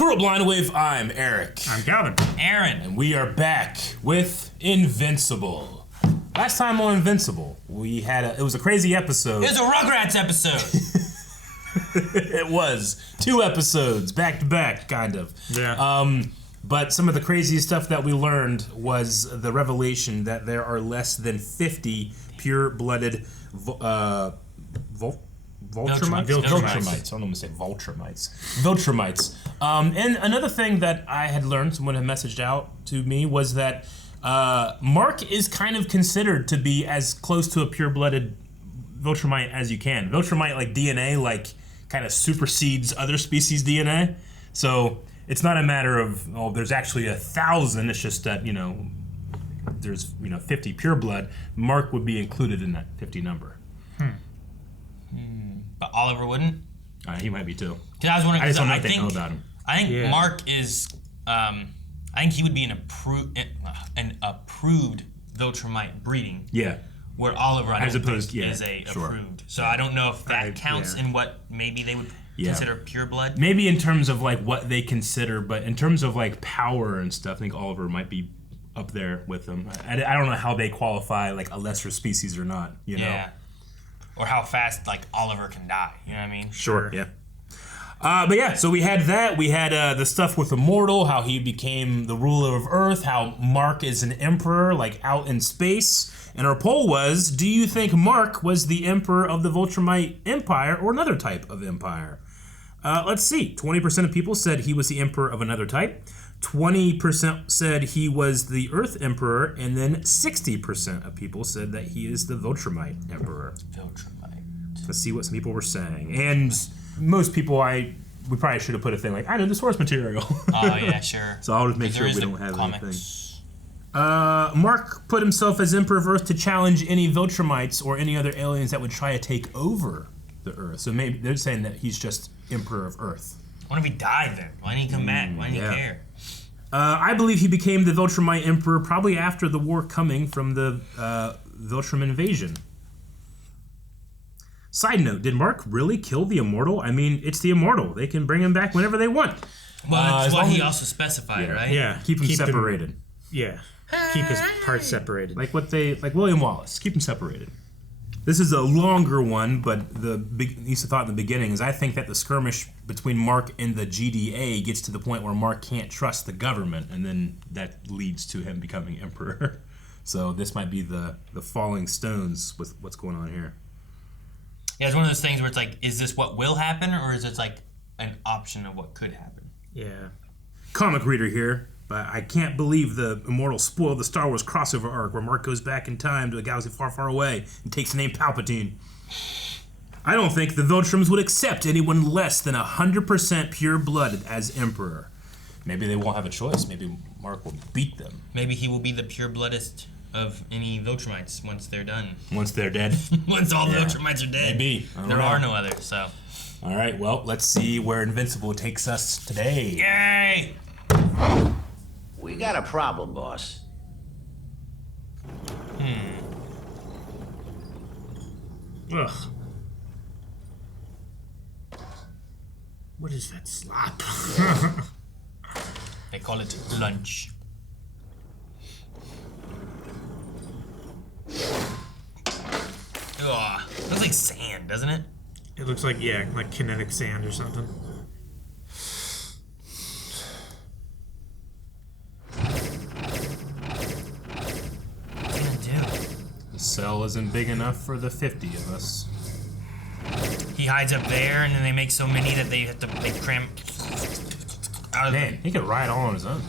Squirrel Blind Wave, I'm Eric. I'm Calvin. Aaron. And we are back with Invincible. Last time on Invincible, it was a crazy episode. It was a Rugrats episode. It was 2 episodes, back to back, kind of. Yeah. But some of the craziest stuff that we learned was the revelation that there are less than 50 pure-blooded Viltrumites. I don't want to say Viltrumites. And another thing that I had learned, someone had messaged out to me, was that Mark is kind of considered to be as close to a pure-blooded Viltrumite as you can. Viltrumite, like DNA, like kind of supersedes other species' DNA. So it's not a matter of, there's actually 1,000. It's just that, there's 50 pure blood. Mark would be included in that 50 number. But Oliver wouldn't? He might be too. Because I was wondering, I just don't know if they know about him. I think Mark is, I think he would be an approved Viltrumite breeding. Yeah. Where Oliver, I don't think, is sure. approved. So I don't know if that counts in what maybe they would consider pure blood. Maybe in terms of like what they consider, but in terms of like power and stuff, I think Oliver might be up there with them. I don't know how they qualify like a lesser species or not, you know? Yeah. Or how fast like Oliver can die, you know what I mean? Sure, yeah. But yeah, so we had that. We had the stuff with Immortal, how he became the ruler of Earth, how Mark is an emperor, like out in space. And our poll was, do you think Mark was the emperor of the Viltrumite Empire or another type of empire? Let's see. 20% of people said he was the emperor of another type. 20% said he was the Earth Emperor, and then 60% of people said that he is the Viltrumite Emperor. Viltrumite. Let's see what some people were saying. And most people, we probably should have put a thing like, I know the source material. Oh, yeah, sure. So I'll just make sure we don't have anything. Mark put himself as Emperor of Earth to challenge any Viltrumites or any other aliens that would try to take over the Earth. So maybe they're saying that he's just Emperor of Earth. What if he died then? Why didn't he come back? Why didn't he care? I believe he became the Viltrumite Emperor probably after the war coming from the Viltrum invasion. Side note, did Mark really kill the Immortal? I mean, it's the Immortal. They can bring him back whenever they want. Well, that's what he also specified, right? Yeah, keep him separated. Keep his parts separated. Like William Wallace, keep him separated. This is a longer one, but the piece of thought in the beginning is I think that the skirmish between Mark and the GDA gets to the point where Mark can't trust the government, and then that leads to him becoming emperor. So this might be the falling stones with what's going on here. Yeah, it's one of those things where it's like, is this what will happen, or is it like an option of what could happen? Yeah. Comic reader here. But I can't believe the Immortal spoiled the Star Wars crossover arc where Mark goes back in time to a galaxy far, far away and takes the name Palpatine. I don't think the Viltrums would accept anyone less than 100% pure-blooded as Emperor. Maybe they won't have a choice. Maybe Mark will beat them. Maybe he will be the pure-bloodest of any Viltrumites once they're done. Once they're dead? Once all the Viltrumites are dead. Maybe. There are no others, so. All right, well, let's see where Invincible takes us today. Yay! We got a problem, boss. Ugh. What is that slop? They call it lunch. Ugh. Looks like sand, doesn't it? It looks like, like kinetic sand or something. Cell isn't big enough for the 50 of us. He hides up there, and then they make so many that they have to cram. Man, he could ride all on his own.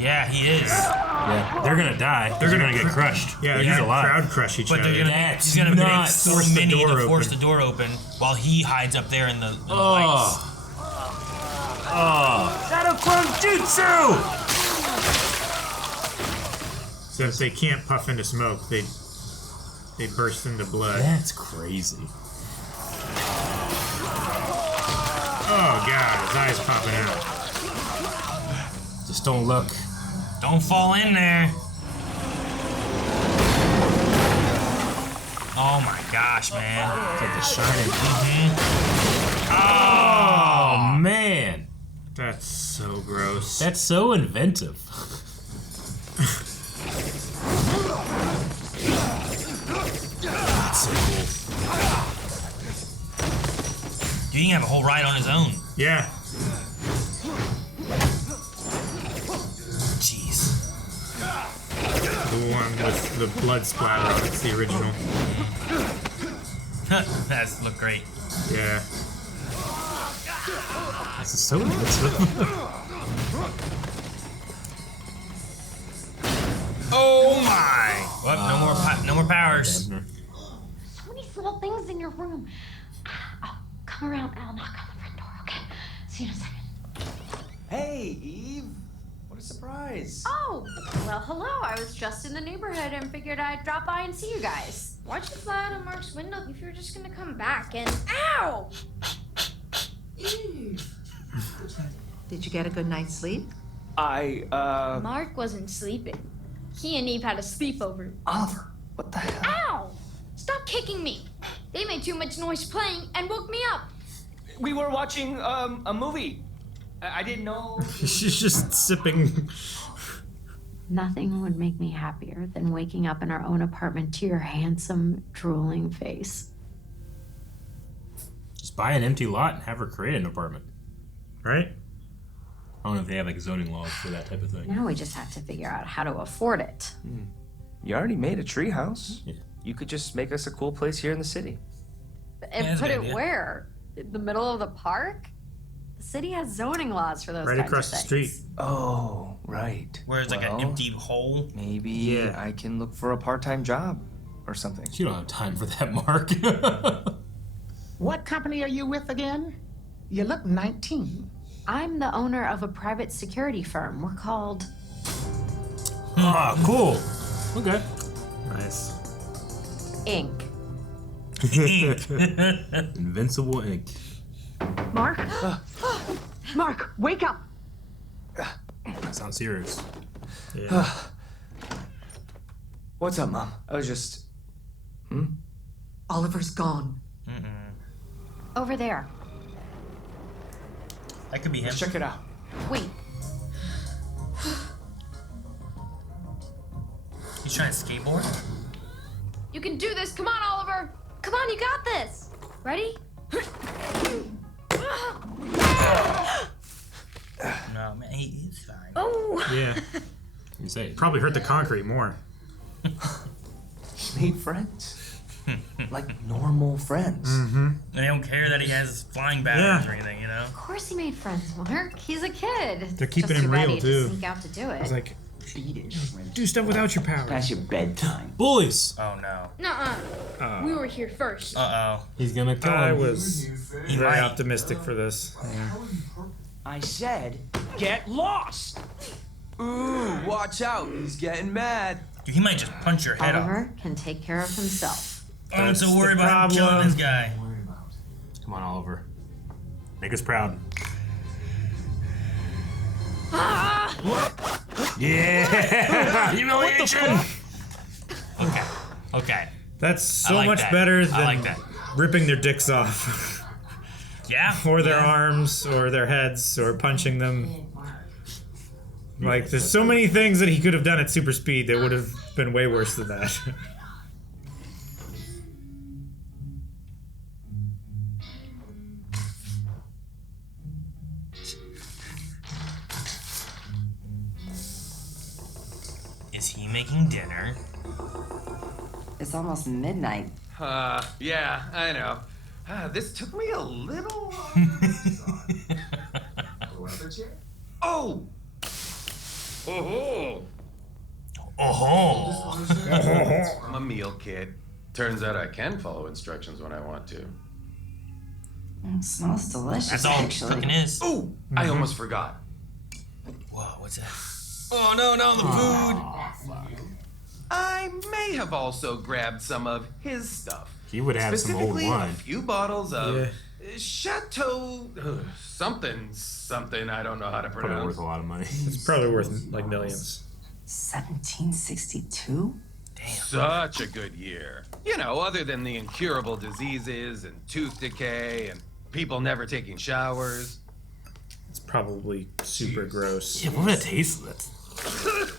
Yeah, he is. Yeah, they're gonna die. They're gonna get crushed. Yeah, he's alive. Crowd crush each other. But he's gonna make so many to force the door open while he hides up there in the lights. Shadow Clone Jutsu! So if they can't puff into smoke, they burst into blood. That's crazy. Oh god, his eyes popping out. Just don't look. Don't fall in there. Oh my gosh, man. It's like the Shining. Oh That's so gross. That's so inventive. That's so cool. Dude, he can have a whole ride on his own. Yeah. Jeez. The one with the blood splatter. That's the original. That's look great. Yeah. This is so inventive. Oh my! Well, no more powers. So many little things in your room. I'll come around and I'll knock on the front door, okay? See you in a second. Hey, Eve. What a surprise. Oh, well, hello. I was just in the neighborhood and figured I'd drop by and see you guys. Why'd you fly out of Mark's window if you were just gonna come back and... Ow! Did you get a good night's sleep? Mark wasn't sleeping. He and Eve had a sleepover. Oliver, what the hell? Ow! Stop kicking me. They made too much noise playing and woke me up. We were watching a movie. I didn't know. She's just sipping. Nothing would make me happier than waking up in our own apartment to your handsome, drooling face. Just buy an empty lot and have her create an apartment. Right? I don't know if they have like zoning laws for that type of thing. Now we just have to figure out how to afford it. You already made a treehouse. Yeah. You could just make us a cool place here in the city. And that's a put good it idea. where? In the middle of the park? The city has zoning laws for those Right kinds across of the things. street. Oh, right. Where it's like an Well, empty hole. Maybe Yeah. I can look for a part-time job or something. You don't have time for that, Mark. What company are you with again? You look 19. I'm the owner of a private security firm. We're called Ah, cool. Okay. Nice. Inc. Invincible Inc. Mark? Mark, wake up! That sounds serious. Yeah. What's up, Mom? I was just... Oliver's gone. Over there. That could be him. Let's check it out. Wait, He's trying to skateboard. You can do this. Come on, Oliver. Come on, you got this. Ready? No, man, he's fine. Oh! Yeah. You say it. Probably hurt the concrete more. Made friends. Like normal friends. And they don't care that he has flying batteries Yeah. or anything, you know? Of course he made friends, Mark. He's a kid. They're keeping Just him too bad real, he had to too. sneak out to do it. It's like, Beat it. do stuff without your powers. Past your bedtime. Bullies. Oh no. Nuh-uh. We were here first. Uh He's gonna kill I him. was He very might. optimistic for this. Yeah. I said, get lost! Ooh, watch out, he's getting mad. oh. Dude, he might just punch your head off. Oliver can take care of himself. I'm so That's worried the about killing problem. this guy. Come on, Oliver. Make us proud. Yeah! Humiliation! Okay. Okay. That's so like much that. better I than like that. ripping their dicks off. Yeah. Or their arms, or their heads, or punching them. Like, there's so many things that he could have done at super speed that would have been way worse than that. Is he making dinner? It's almost midnight. Yeah, I know. This took me a little... Oh! Oh! Oh. I'm a meal kid. Turns out I can follow instructions when I want to. It smells delicious, That's all actually. cooking is. Ooh! I almost forgot. Whoa, what's that? Oh no, no, the food! I may have also grabbed some of his stuff. He would have some old Specifically, a wine. few bottles of Yeah. Chateau something I don't know how to Probably pronounce. worth a lot of money. It's probably worth like millions. 1762? Such a good year. You know, other than the incurable diseases and tooth decay and people never taking showers. It's probably super gross. Yeah, what would it taste?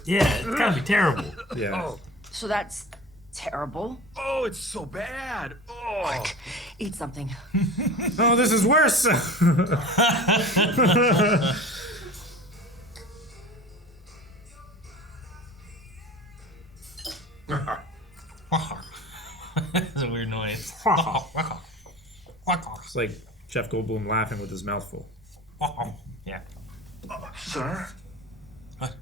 Yeah, it's gotta be terrible. Yeah. So that's terrible. Oh, it's so bad. Oh. Eat something. Oh, this is worse. That's a weird noise. It's like Jeff Goldblum laughing with his mouth full. Yeah. Sir? What?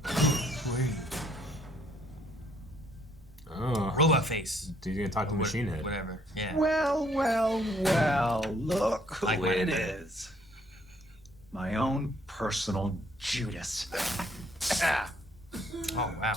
Oh. Robot face. He's gonna talk to Machine Head. Whatever. Yeah. Well, look who Like it mine. is. My own personal Judas. Oh wow.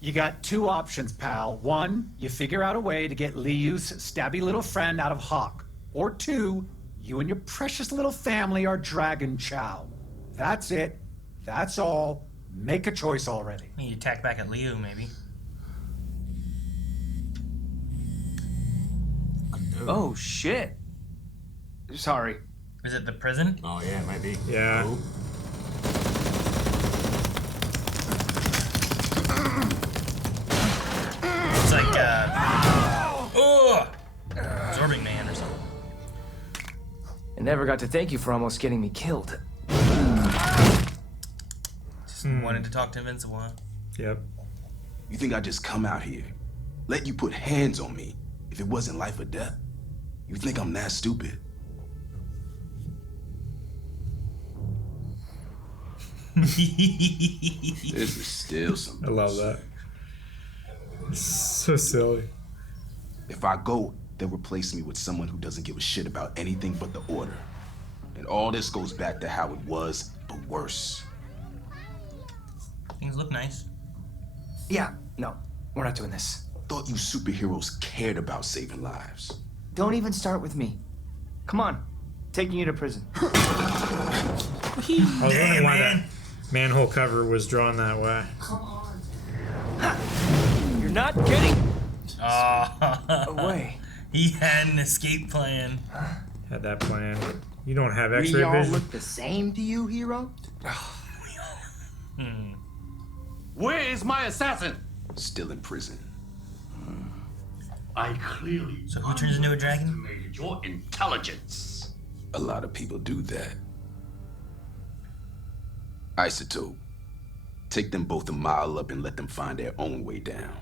You got two options, pal. One, you figure out a way to get Liu's stabby little friend out of Hawk. Or two, you and your precious little family are Dragon Chow. That's it. That's all. Make a choice already. You attack back at Leo, maybe. Oh, shit. Sorry. Is it the prison? Oh yeah, it might be. Yeah. Oh. It's like absorbing man or something. I never got to thank you for almost getting me killed. Just wanted to talk to Invincible, huh? Yep. You think I'd just come out here, let you put hands on me if it wasn't life or death? You think I'm that stupid? This is still some I love that. So silly. If I go, they'll replace me with someone who doesn't give a shit about anything but the order. And all this goes back to how it was, but worse. Things look nice. Yeah, no, we're not doing this. Thought you superheroes cared about saving lives. Don't even start with me. Come on. Taking you to prison. I was wondering why that manhole cover was drawn that way. You're not kidding. Away. He had an escape plan. Had that plan. You don't have We X-ray all vision. look the same to you, hero? Where is my assassin? Still in prison. I clearly So who turns into a dragon? underestimated your intelligence. A lot of people do that. Isotope. Take them both a mile up and let them find their own way down.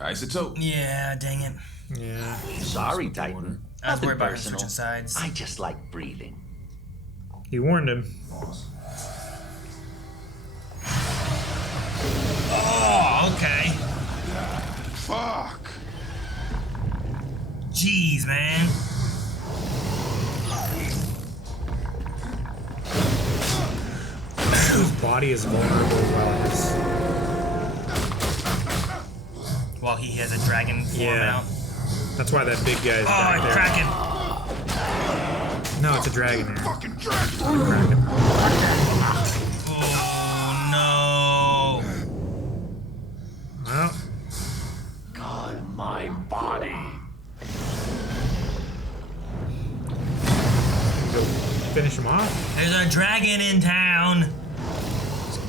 Isotope. Yeah, dang it. Yeah. Sorry, Titan. I was worried about him personal. switching sides. I just like breathing. He warned him. Oh, okay. Fuck. Jeez, man. His body is vulnerable While he has a dragon form Yeah. out. That's why that big guy's Oh, back it's there. cracking. No, it's a dragon there. Fucking dragon. Oh, no. Well, God, my body. go finish him off. There's a dragon in town.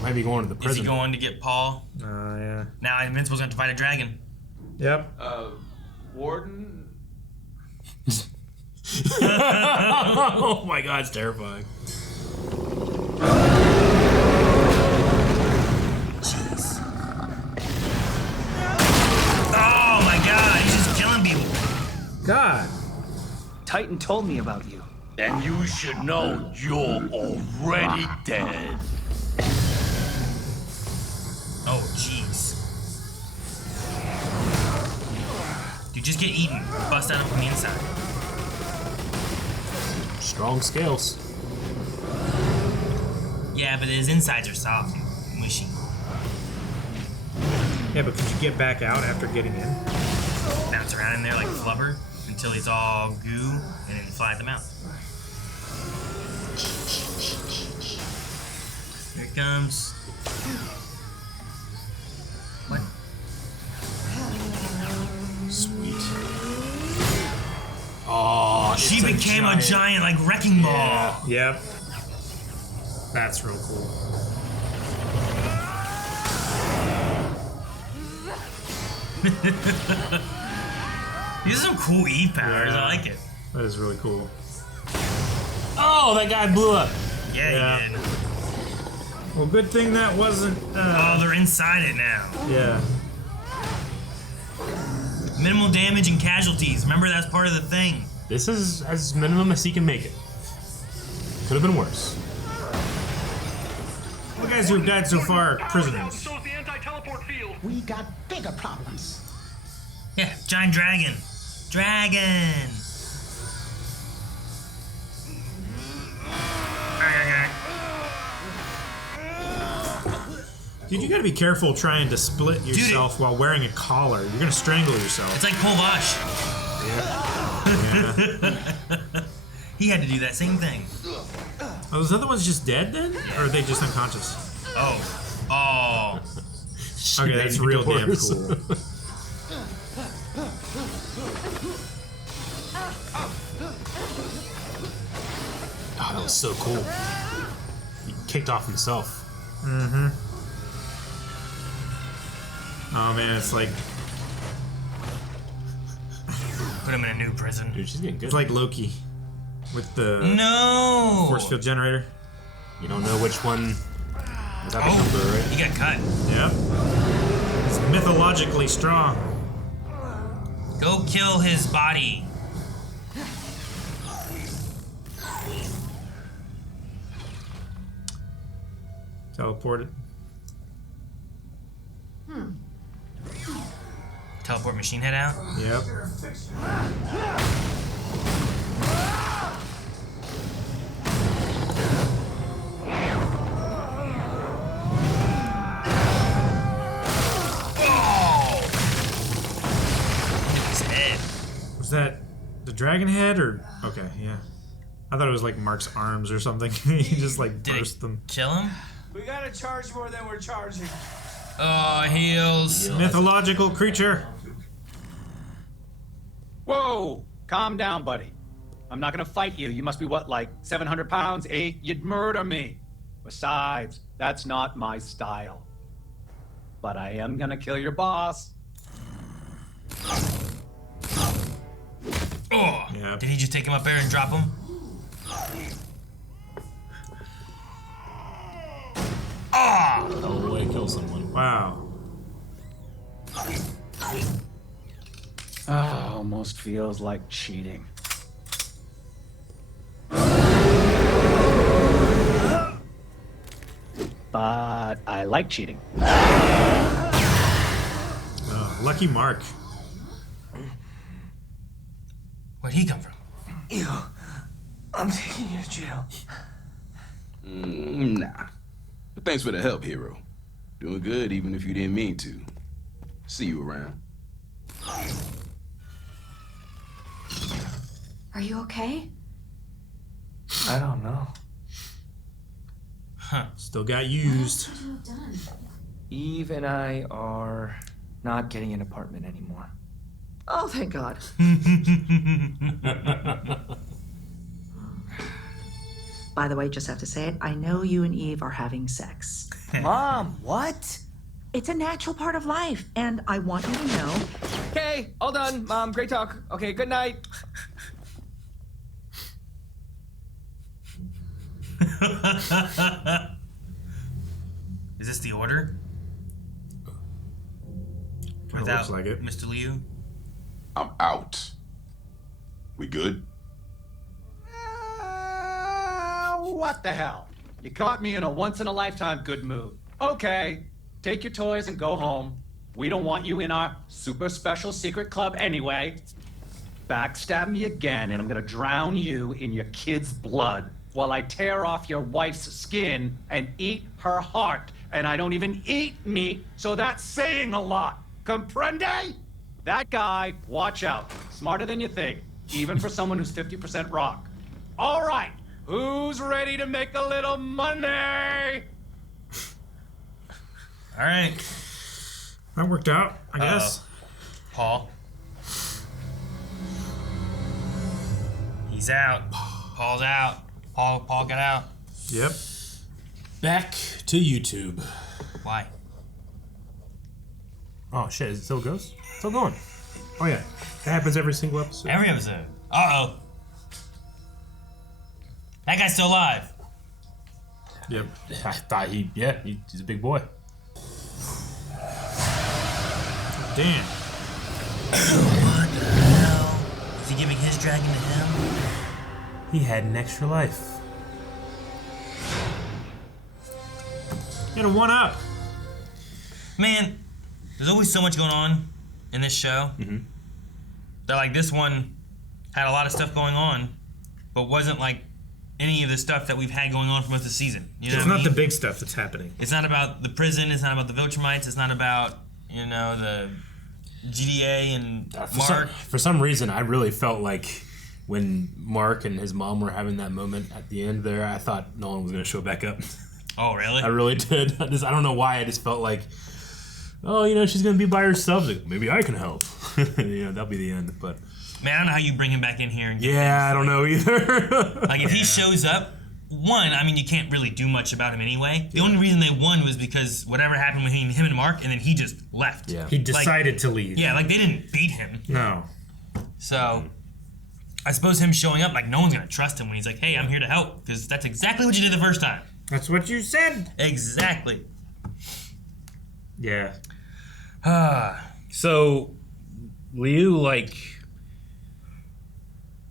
Might be going to the Is prison. he going to get Paul? Yeah. Now Invincible's going to fight a dragon. Yep. Warden? Oh my god, it's terrifying. Jeez. Oh my god, he's just killing people. God. Titan told me about you. And you should know you're already dead. Oh, jeez. Dude, just get eaten. Bust out from the inside. Strong scales. Yeah, but his insides are soft and mushy. Yeah, but could you get back out after getting in? Bounce around in there like flubber until he's all goo and then fly them out. Here it comes. What? Sweet. Oh, She a became a giant like wrecking ball. Yep. That's real cool. These are some cool Eve powers. Yeah. I like it. That is really cool. Oh, that guy blew up. Yeah, he did. Well, good thing that wasn't. Oh, they're inside it now. Yeah. Minimal damage and casualties. Remember, that's part of the thing. This is as minimum as he can make it. Could have been worse. The guys who have died so far are prisoners. We got bigger problems. Yeah, giant dragon. Dragon. Dude, you gotta be careful trying to split yourself while wearing a collar. You're gonna strangle yourself. It's like Paul Bosch. Yeah. He had to do that same thing. Are those other ones just dead then? Or are they just unconscious? Oh. Oh. Okay, that's real damn Doors. cool. Oh, that was so cool. He kicked off himself. Mm-hmm. Oh man, it's like Put him in a new prison. Dude, she's getting good. it's like Loki with the No. force field generator. You don't know which one was that Oh, number, right? he got cut. Yep. It's mythologically strong. Go kill his body. Teleported. Teleport machine head out. Yep. His head. Was that the dragon head or okay, yeah. I thought it was like Mark's arms or something. He just like burst them. Kill him? We gotta charge more than we're charging. Oh, heals. Mythological creature. Whoa! Calm down, buddy. I'm not gonna fight you. You must be what, like 700 pounds? 8? You'd murder me. Besides, that's not my style. But I am gonna kill your boss. Oh. Yeah. Did he just take him up there and drop him? Ah! Oh, way kill someone. Wow. Almost feels like cheating. But I like cheating. Lucky Mark. Where'd he come from? Ew. I'm taking you to jail. Nah. But thanks for the help, hero. Doing good even if you didn't mean to. See you around. Are you okay? I don't know. Huh. Still got used. What could you have done? Eve and I are not getting an apartment anymore. Oh, thank God. By the way, just have to say it, I know you and Eve are having sex. Mom, what? It's a natural part of life, and I want you to know. Okay, all done. Mom, great talk. Okay, good night. Is this the order? Kinda looks like it. Mr. Liu? I'm out. We good? What the hell? You caught me in a once-in-a-lifetime good mood. Okay, take your toys and go home. We don't want you in our super special secret club anyway. Backstab me again, and I'm gonna drown you in your kid's blood while I tear off your wife's skin and eat her heart. And I don't even eat meat, so that's saying a lot. Comprende? That guy, watch out. Smarter than you think, even for someone who's 50% rock. All right, who's ready to make a little money? All right. That worked out, I guess. Paul. He's He's out. Paul's out. Paul got out. Yep. Back to YouTube. Why? Oh shit! It still goes? Still going? Oh yeah. That happens every single episode. Every episode. Uh-oh. That guy's still alive. Yep. I thought he's a big boy. Damn. What the hell? Is he giving his dragon to him? He had an extra life. Get a 1-up. Man, there's always so much going on in this show. Mm-hmm. That like this one had a lot of stuff going on, but wasn't like any of the stuff that we've had going on for most of the season. You know It's not the big stuff that's happening. It's not about the prison. It's not about the Viltrumites. It's not about, you know, the GDA and Mark. For some reason, I really felt like when Mark and his mom were having that moment at the end there, I thought Nolan was going to show back up. Oh, really? I really did. I don't know why. I just felt like, oh, you know, she's going to be by herself. Like, maybe I can help. You know, that'll be the end. But man, I don't know how you bring him back in here. And I don't know either. Like, if he shows up, one, I mean, you can't really do much about him anyway. The only reason they won was because whatever happened between him and Mark, and then he just left. Yeah. He decided to leave. Yeah, like, they didn't beat him. No. So, I suppose him showing up, like, no one's going to trust him when he's like, hey, I'm here to help. Because that's exactly what you did the first time. That's what you said. Exactly. Yeah. So, Liu, like,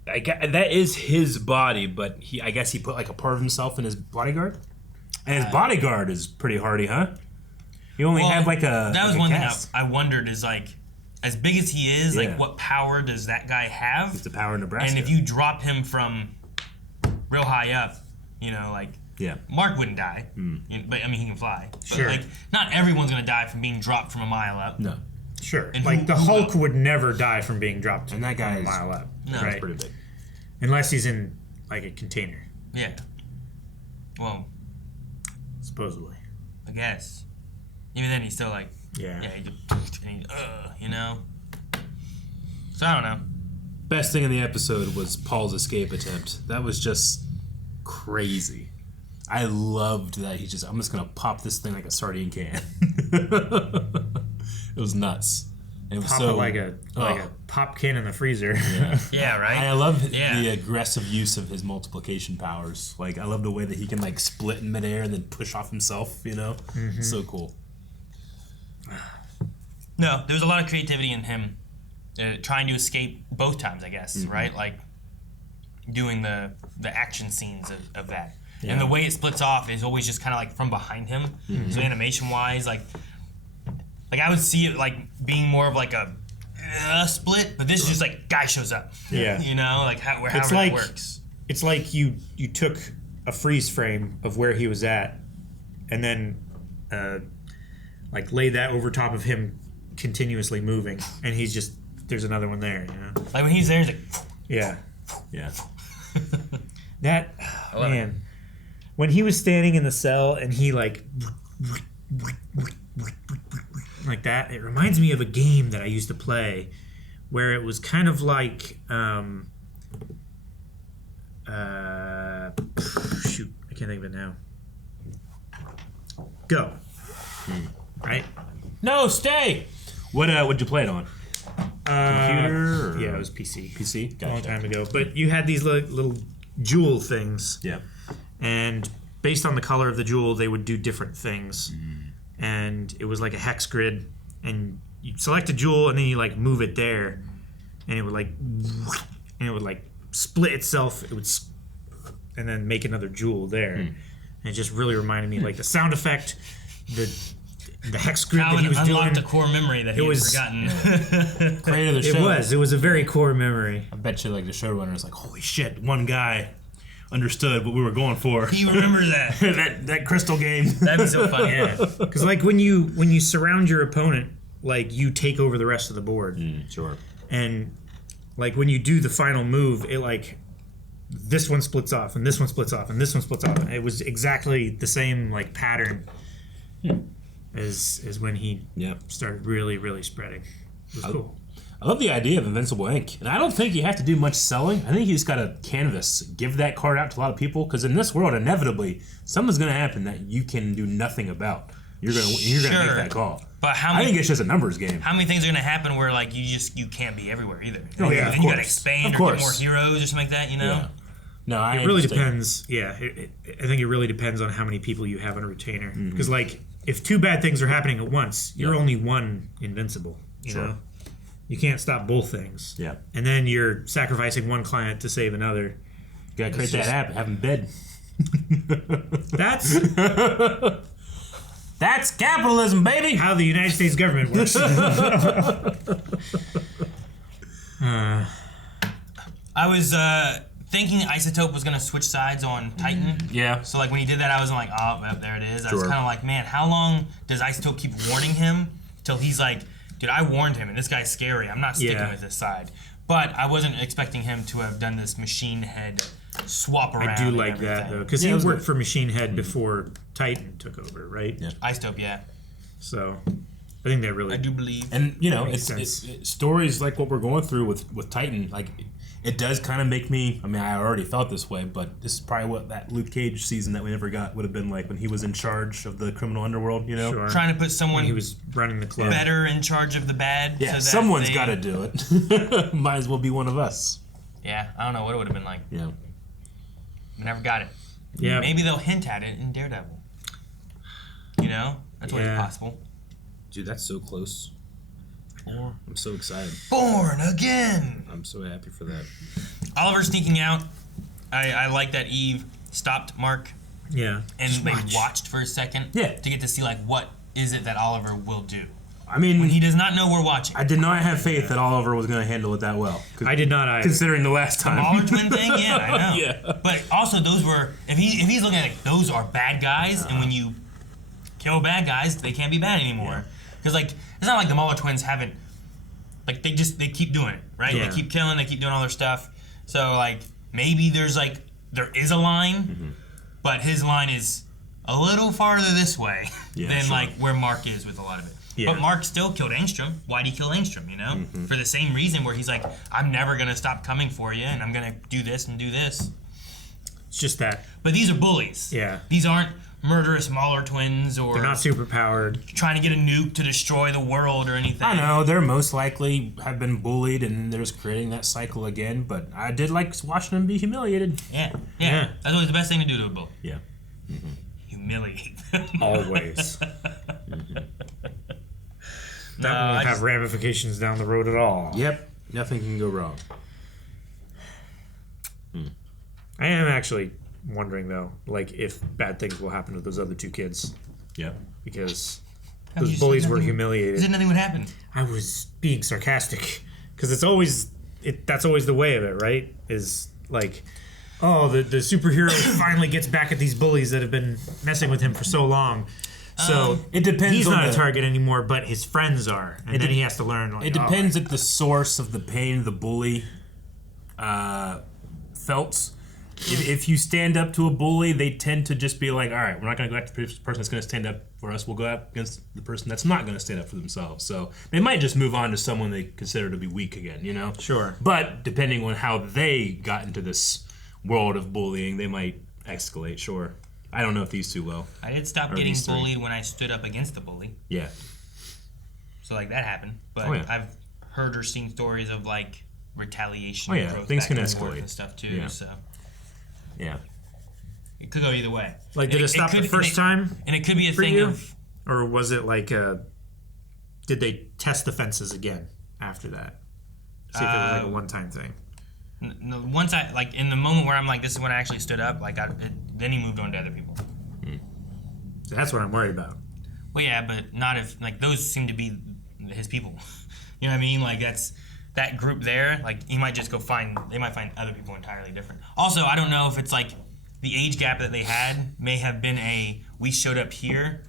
that is his body, but I guess he put like a part of himself in his bodyguard, and his bodyguard is pretty hardy, huh? He only had like a. That was like one a thing cast. I wondered is like, as big as he is, Yeah. like what power does that guy have? It's the power in Nebraska. And if you drop him from real high up, you know, like. Yeah. Mark wouldn't die, but I mean he can fly. Sure. But, like, not everyone's gonna die from being dropped from a mile up. No. Sure. And like who- the who Hulk knows? would never die from being dropped And that guy from a is- mile up. No. Right. pretty big. Unless he's in like a container, Yeah. Well, supposedly. I guess. Even then, he's still like, Yeah. you know. So I don't know. Best thing in the episode was Paul's escape attempt. That was just crazy. I loved that I'm just gonna pop this thing like a sardine can. It was nuts. It was Pop so it like a pop can in the freezer. Yeah. Yeah, right. I love the aggressive use of his multiplication powers. Like, I love the way that he can like split in midair and then push off himself. You know, so cool. No, there was a lot of creativity in him trying to escape both times, I guess, right? Like doing the action scenes of that. Yeah. And the way it splits off is always just kind of like from behind him. So animation-wise, like I would see it like being more of like a split, but this is just like guy shows up. Yeah. You know, like however like, that works. It's like you took a freeze frame of where he was at, and then like laid that over top of him continuously moving, and there's another one there. You know. Like when he's there, he's like, Yeah. Yeah. That love man. When he was standing in the cell and he like that, it reminds me of a game that I used to play where it was kind of like shoot, I can't think of it now. Go. Right? No, stay. What'd you play it on? Computer? Or? Yeah, it was PC. PC? A long time ago. But you had these little jewel things. Yeah. And based on the color of the jewel, they would do different things. And it was like a hex grid. And you select a jewel, and then you like move it there, and it would like split itself. It would, and then make another jewel there. And it just really reminded me, like the sound effect, the hex grid that he was doing. Unlocked a core memory that he had forgotten. Creator of the show. It was a very core memory. I bet you like the showrunner is like, holy shit, one guy understood what we were going for. He remembers that. that crystal game. That'd be so funny. Yeah, because like when you surround your opponent, like you take over the rest of the board. Sure. And like when you do the final move, it like this one splits off, and this one splits off, and this one splits off. It was exactly the same like pattern as when he started really spreading. It was cool. I love the idea of Invincible Inc. And I don't think you have to do much selling. I think you just got to canvas, give that card out to a lot of people. Because in this world, inevitably, something's going to happen that you can do nothing about. You're gonna make that call. But I think it's just a numbers game. How many things are gonna happen where like you can't be everywhere either? Oh yeah, then you gotta expand or get more heroes or something like that. You know. Yeah. No, it really depends. Yeah, I think it really depends on how many people you have on a retainer. Because like, if 2 bad things are happening at once, you're only one invincible. You know, you can't stop both things. Yeah, and then you're sacrificing one client to save another. You gotta create that app, have them bid. That's capitalism, baby. How the United States government works. I was thinking Isotope was gonna switch sides on Titan. Yeah. So like when he did that, I was like, oh, well, there it is. I was kind of like, man, how long does Isotope keep warning him till he's like, dude, I warned him, and this guy's scary. I'm not sticking with this side. But I wasn't expecting him to have done this machine head swap around. I do like that though, because he worked for Machine Head before Titan took over, right? Yeah. Isotope, yeah. So I think that really. I do believe. And you know, it's stories like what we're going through with Titan. Like, it does kind of make me. I mean, I already felt this way, but this is probably what that Luke Cage season that we never got would have been like when he was in charge of the criminal underworld. You know, trying to put someone when he was running the club better in charge of the bad. Yeah, so that someone's got to do it. Might as well be one of us. Yeah, I don't know what it would have been like. Yeah. We never got it. Yeah. Maybe they'll hint at it in Daredevil. You know? That's always possible. Dude, that's so close. I'm so excited. Born again! I'm so happy for that. Oliver sneaking out. I like that Eve stopped Mark. Yeah. And they watched for a second. Yeah. To get to see, like, what is it that Oliver will do. I mean, when he does not know we're watching. I did not have faith that Oliver was going to handle it that well. I did not either. Considering the last time. The Waller twin thing? Yeah, I know. Yeah. But also, those were, if he's looking at it, those are bad guys, and when you kill bad guys, they can't be bad anymore. Because, like, it's not like the Waller twins haven't, like, they keep doing it, right? Yeah. They keep killing, they keep doing all their stuff. So, like, maybe there is a line, but his line is a little farther this way than, like, where Mark is with a lot of it. Yeah. But Mark still killed Angstrom. Why'd he kill Angstrom, you know? For the same reason where he's like, I'm never going to stop coming for you, and I'm going to do this and do this. It's just that. But these are bullies. Yeah. They're not murderous Mauler twins or... They're not super powered. Trying to get a nuke to destroy the world or anything. I know, they're most likely have been bullied and they're just creating that cycle again, but I did like watching them be humiliated. Yeah. That's always the best thing to do to a bully. Yeah. Humiliate them. Always. That won't have ramifications down the road at all. Yep. Nothing can go wrong. I am actually wondering, though, like, if bad things will happen to those other 2 kids. Yeah. Because those bullies were humiliated. You said nothing would happen. I was being sarcastic. Because that's always the way of it, right? Is, like, oh, the superhero finally gets back at these bullies that have been messing with him for so long. So it depends. He's on not a target anymore, but his friends are, and then he has to learn. Like, it depends at the source of the pain the bully felt. If you stand up to a bully, they tend to just be like, all right, we're not going to go after the person that's going to stand up for us. We'll go up against the person that's not going to stand up for themselves. So they might just move on to someone they consider to be weak again, you know? Sure. But depending on how they got into this world of bullying, they might escalate, sure. I don't know if these 2 will. I did stop getting bullied when I stood up against the bully. Yeah. So, like, that happened. But I've heard or seen stories of, like, retaliation. Oh, yeah. Things can escalate. And stuff, too, yeah. So. Yeah. It could go either way. Like, did it stop the first time? And it could be a thing of... Or was it, like, did they test the fences again after that? See if it was, like, a one-time thing. Once I, like, in the moment where I'm like, this is when I actually stood up, like, then he moved on to other people. So that's what I'm worried about. Well, yeah, but not if, like, those seem to be his people. You know what I mean? Like, that's, that group there, like, he might just go they might find other people entirely different. Also, I don't know if it's, like, the age gap that they had may have been we showed up here,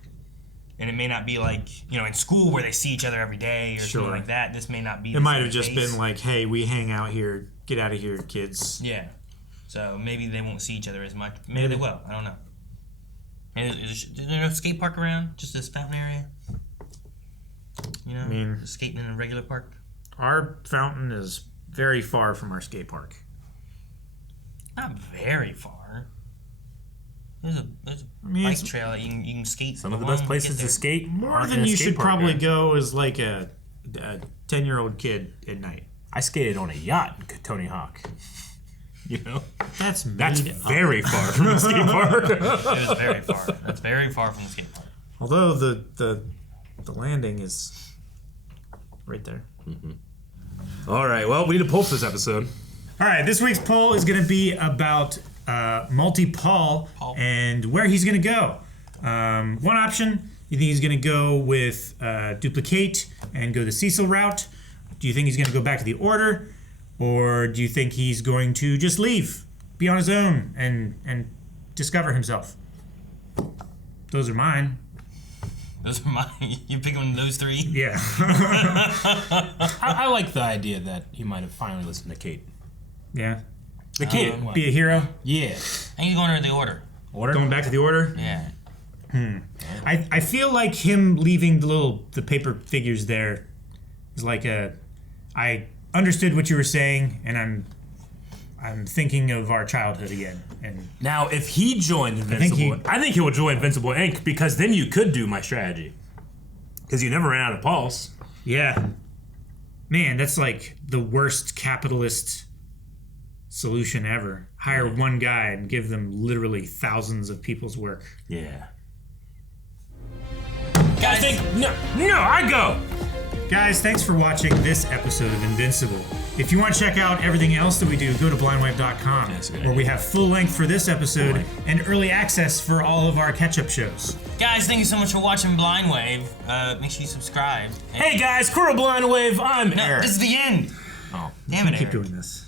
and it may not be like, you know, in school where they see each other every day or something like that. This may not be. It might have just been like, hey, we hang out here. Get out of here, kids. Yeah. So maybe they won't see each other as much. Maybe they will. I don't know. Is there no skate park around? Just this fountain area? You know, skating in a regular park? Our fountain is very far from our skate park. Not very far. There's a bike trail that you can skate. Some of the best places to skate. More than you should probably go is like a 10-year-old kid at night. I skated on a yacht in Tony Hawk. You know? That's very far from the skate park. It is very far. That's very far from the skate park. Although the landing is right there. All right, well, we need a poll for this episode. All right, this week's poll is going to be about Multi-Paul and where he's going to go. One option, you think he's going to go with Duplicate and go the Cecil route? Do you think he's going to go back to the Order? Or do you think he's going to just leave, be on his own, and discover himself? Those are mine. Those are mine. You pick one of those three? Yeah. I like the idea that he might have finally listened to Kate. Yeah. The kid. Be a hero? Yeah. I think he's going to the Order. Going back to the Order? Yeah. I feel like him leaving the paper figures there is like I understood what you were saying, and I'm thinking of our childhood again. And now, if he joined Invincible, I think he will join Invincible Inc. because then you could do my strategy. Because you never ran out of pulse. Yeah. Man, that's like the worst capitalist solution ever. Hire one guy and give them literally thousands of people's work. Yeah. Guys, I go. Guys, thanks for watching this episode of Invincible. If you want to check out everything else that we do, go to blindwave.com, where we have full length for this episode and early access for all of our catch-up shows. Guys, thank you so much for watching Blind Wave. Make sure you subscribe. Hey guys, crew of Blind Wave, I'm Eric. This is the end. Oh, damn it, Keep Eric. doing this.